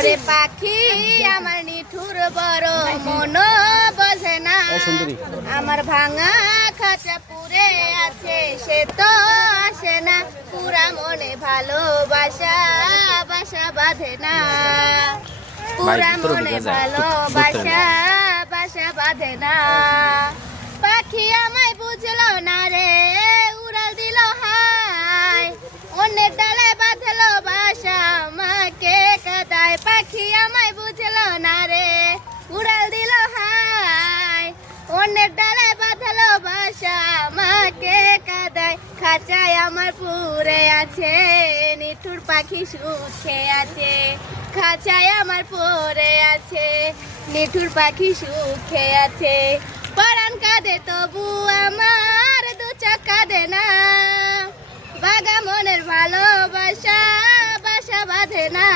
ওরে পাখি আমার নিঠুর বড় মন বোঝে না, আমার ভাঙা খাঁচা পুরে আছে সে তো আসে না, পুরা মনে ভালোবাসা বাসা বাঁধে না, পুরা মনে ভালোবাসা বাসা বাঁধে না। পাখি আমায় বুঝলো না রে, উড়াল দিল হায়, অন্যের ডালে বাঁধলো বাসা আমাকে কাদায়। পাখি আমায় বুঝলো না রে, উড়াল দিল হায়, অন্যের ডালে বাঁধলো বাসা আমাকে কাদায়। খাঁচায় আমার পুরে আছে, নিঠুর পাখি সুখে আছে, খাঁচায় আমার পরে আছে, নিঠুর পাখি সুখে আছে। পরাণ কাঁদে তবু আমার দু চোখ কাঁদে না, বাগা মনের ভালোবাসা বাসা বাঁধে না।